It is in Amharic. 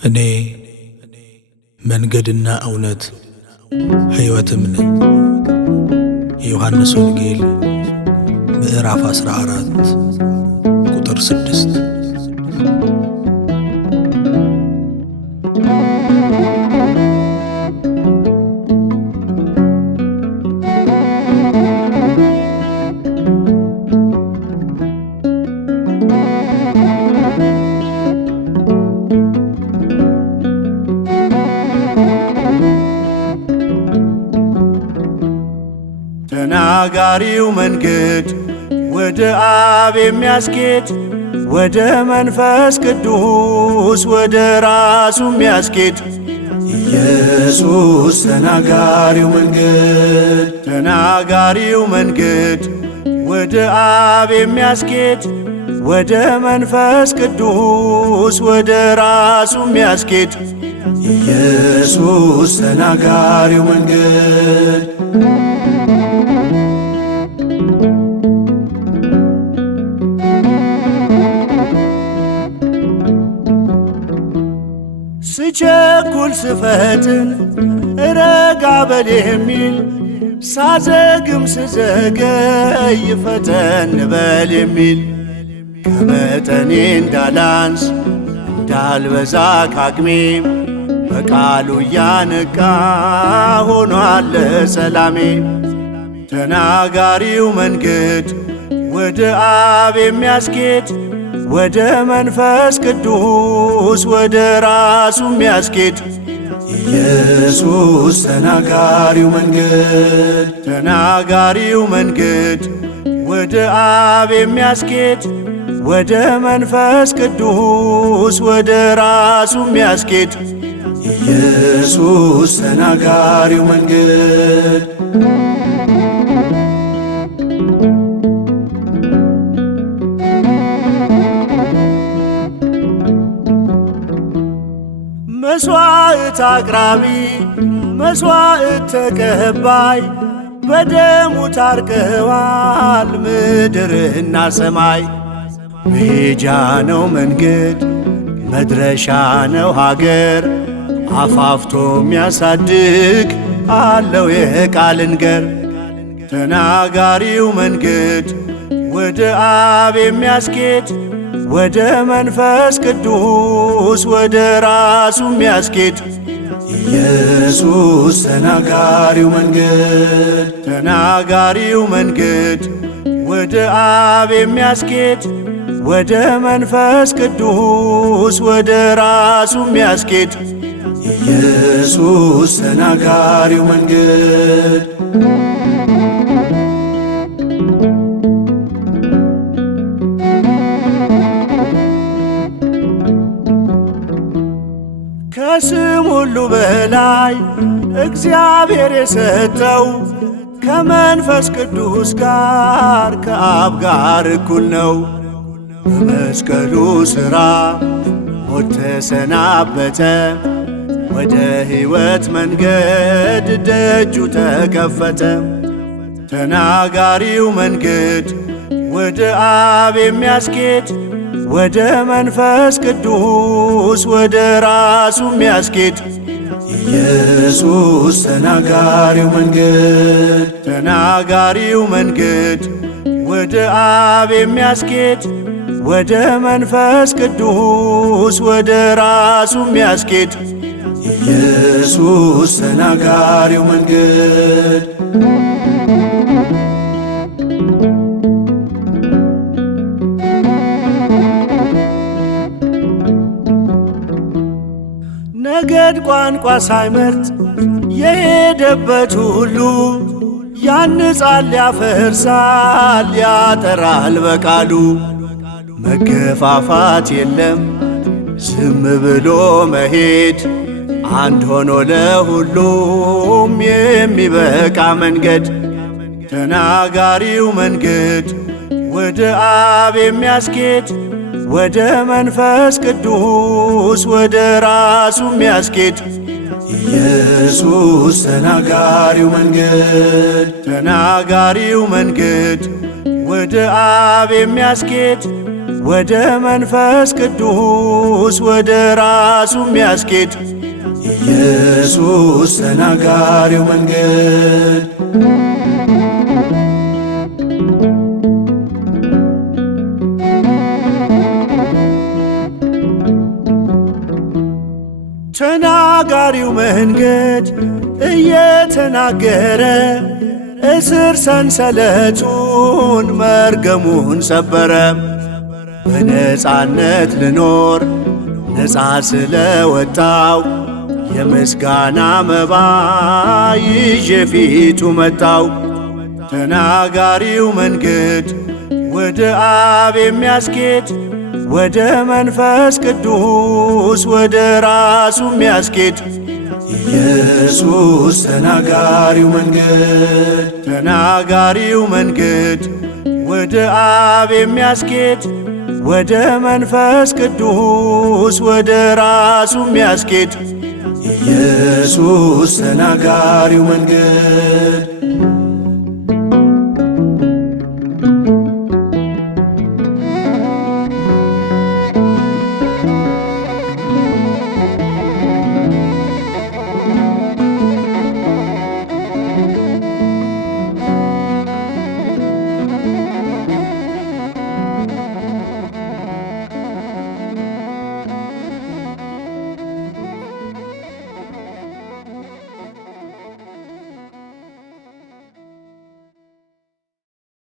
እኔ መንገድና እውነት ሕይወትም ነኝ። የዮሐንስ ወንጌል ምዕራፍ 14 ቁጥር 6። ተናጋሪው መንገድ ወደ አብ የሚያስኬድ ወደ መንፈስ ቅዱስ ወደ ራሱ የሚያስኬድ ኢየሱስ ተናጋሪው መንገድ። ተናጋሪው መንገድ ወደ አብ የሚያስኬድ ወደ መንፈስ ቅዱስ ወደ ራሱ የሚያስኬድ ኢየሱስ ተናጋሪው መንገድ። ስቸኩል ስፈጥን ረጋ በል የሚል ሳዘግም ስዘገይ ፈጠን በል የሚል ከመጠኔ እንዳላንስ እንዳልበዛ ካቅሜ በቃሉ እያነቃ ሆኗል ሰላሜ። ተናጋሪው መንገድ ወደ አብ የሚያስኬድ ወደ መንፈስ ቅዱስ ወደ ራሱ የሚያስኬድ ኢየሱስ ተናጋሪው መንገድ። ተናጋሪው መንገድ ወደ አብ የሚያስኬድ ወደ መንፈስ ቅዱስ ወደ ራሱ የሚያስኬድ ኢየሱስ ተናጋሪው መንገድ። መስዋዕት አቅራቢ መስዋዕት ተቀባይ በደሙ ታርቀዋል ምድርና ሰማይ። መሄጃ ነው መንገድ መድረሻ ነው ሀገር አፋፍቶ የሚያሳድግ አለው የቃልን ገር። ተናጋሪው መንገድ ወደ አብ የሚያስኬድ ወደ መንፈስ ቅዱስ ወደ ራሱ የሚያስኬድ ኢየሱስ ተናጋሪው መንገድ። ተናጋሪው መንገድ ወደ አብ የሚያስኬድ ወደ መንፈስ ቅዱስ ወደ ራሱ የሚያስኬድ ኢየሱስ ተናጋሪው መንገድ። ከስም ሁሉ በላይ እግዚአብሔር የሰጠው ከመንፈስ ቅዱስ ጋር ከአብ ጋር እኩል ነው። በመስቀሉ ሥራ ሞት ተሰናበተ ወደ ሕይወት መንገድ ደጁ ተከፈተ። ተናጋሪው መንገድ ወደ አብ የሚያስኬድ ወደ መንፈስ ቅዱስ ወደ ራሱ የሚያስኬድ ኢየሱስ ተናጋሪው መንገድ። ተናጋሪው መንገድ ወደ አብ የሚያስኬድ ወደ መንፈስ ቅዱስ ወደ ራሱ የሚያስኬድ ኢየሱስ ተናጋሪው መንገድ። ነገድ ቋንቋ ሳይመርጥ የሄደበት ሁሉ ያንጻል ያፈርሳል ያጠራል በቃሉ። መገፋፋት የለም ዝም ብሎ መሄድ አንድ ሆኖ ለሁሉም የሚበቃ መንገድ። ተናጋሪው መንገድ ወደ አብ የሚያስኬድ ወደ መንፈስ ቅዱስ ወደ ራሱ የሚያስኬድ ኢየሱስ ተናጋሪው መንገድ። ተናጋሪው መንገድ ወደ አብ የሚያስኬድ ወደ መንፈስ ቅዱስ ወደ ራሱ የሚያስኬድ ኢየሱስ ተናጋሪው መንገድ። ተናጋሪው መንገድ እየተናገረ እስር ሰንሰለቱን መርገሙን ሰበረ። በነፃነት ልኖር ነፃ ስለወጣው የምስጋና መባ ይዤ ፊቱ መጣው። ተናጋሪው መንገድ ወደ አብ የሚያስኬድ ወደ መንፈስ ቅዱስ ወደ ራሱ የሚያስኬድ ኢየሱስ ተናጋሪው መንገድ። ተናጋሪው መንገድ ወደ አብ የሚያስኬድ ወደ መንፈስ ቅዱስ ወደ ራሱ የሚያስኬድ ኢየሱስ ተናጋሪው መንገድ።